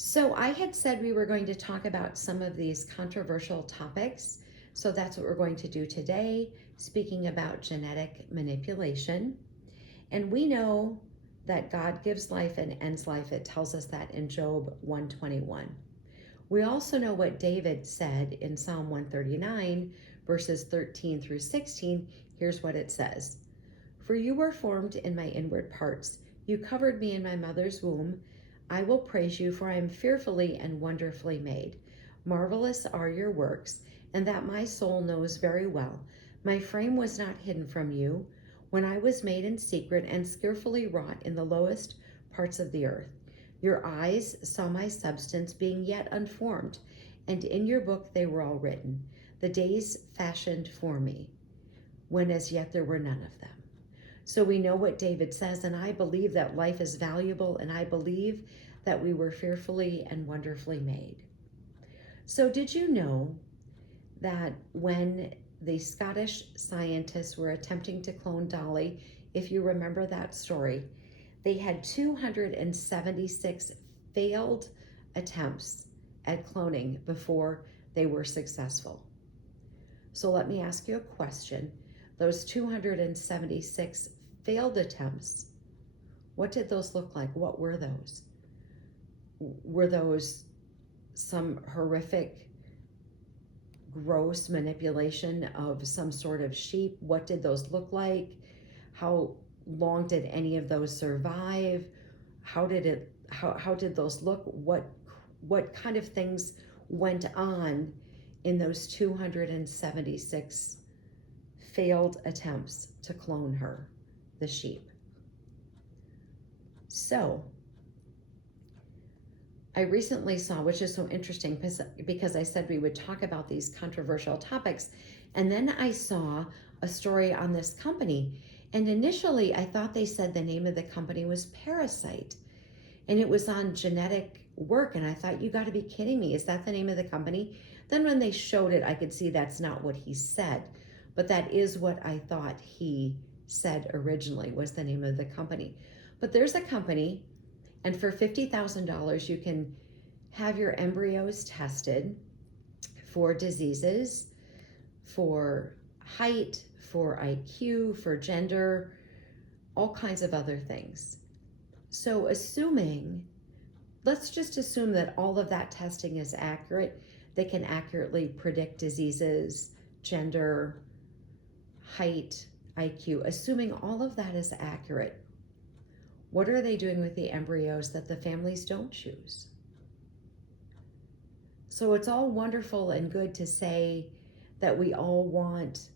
So I had said we were going to talk about some of these controversial topics. So that's what we're going to do today, speaking about genetic manipulation. And we know that God gives life and ends life. It tells us that in Job 121. We also know what David said in Psalm 139, verses 13 through 16. Here's what it says. For you were formed in my inward parts. You covered me in my mother's womb. I will praise you, for I am fearfully and wonderfully made. Marvelous are your works, and that my soul knows very well. My frame was not hidden from you when I was made in secret and skillfully wrought in the lowest parts of the earth. Your eyes saw my substance being yet unformed, and in your book they were all written, the days fashioned for me, when as yet there were none of them. So we know what David says, and I believe that life is valuable, and I believe that we were fearfully and wonderfully made. So did you know that when the Scottish scientists were attempting to clone Dolly, if you remember that story, they had 276 failed attempts at cloning before they were successful? So let me ask you a question. Those 276 failed attempts, what did those look like? What were those? Were those some horrific, gross manipulation of some sort of sheep? What did those look like? How long did any of those survive? How did those look? What kind of things went on in those 276 failed attempts to clone her, the sheep? So I recently saw, which is so interesting because I said we would talk about these controversial topics, and then I saw a story on this company, and initially I thought they said the name of the company was Parasite, and it was on genetic work, and I thought, you got to be kidding me, is that the name of the company? Then when they showed it, I could see that's not what he said, but that is what I thought he said originally was the name of the company. But there's a company, and for $50,000 you can have your embryos tested for diseases, for height, for IQ, for gender, all kinds of other things. So let's just assume that all of that testing is accurate. They can accurately predict diseases, gender, height, IQ. Assuming all of that is accurate, what are they doing with the embryos that the families don't choose? So it's all wonderful and good to say that we all want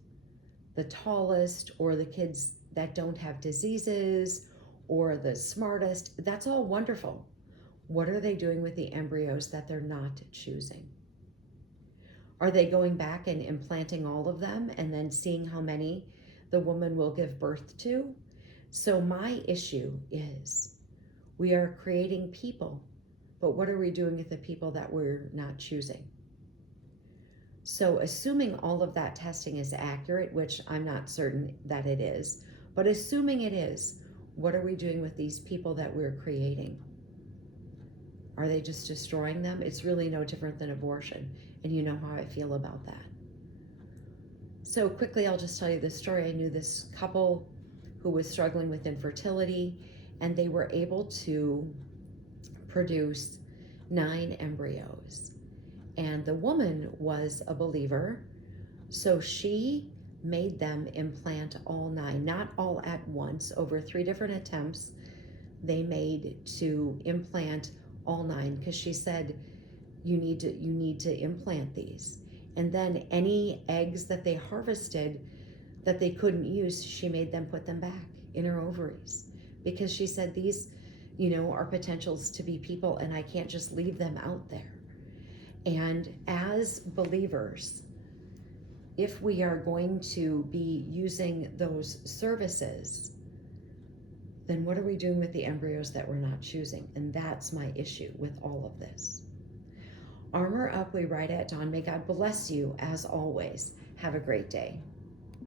the tallest, or the kids that don't have diseases, or the smartest. That's all wonderful. What are they doing with the embryos that they're not choosing? Are they going back and implanting all of them and then seeing how many the woman will give birth to? So my issue is, we are creating people, but what are we doing with the people that we're not choosing? So assuming all of that testing is accurate, which I'm not certain that it is, but assuming it is, what are we doing with these people that we're creating? Are they just destroying them? It's really no different than abortion, and you know how I feel about that. So quickly, I'll just tell you this story. I knew this couple who was struggling with infertility, and they were able to produce 9 embryos. And the woman was a believer, so she made them implant all 9, not all at once. Over 3 different attempts, they made to implant all 9, because she said, you need to implant these. And then any eggs that they harvested that they couldn't use, she made them put them back in her ovaries, because she said, these, are potentials to be people, and I can't just leave them out there. And as believers, if we are going to be using those services, then what are we doing with the embryos that we're not choosing? And that's my issue with all of this. Armor Up, we write at dawn. May God bless you as always. Have a great day.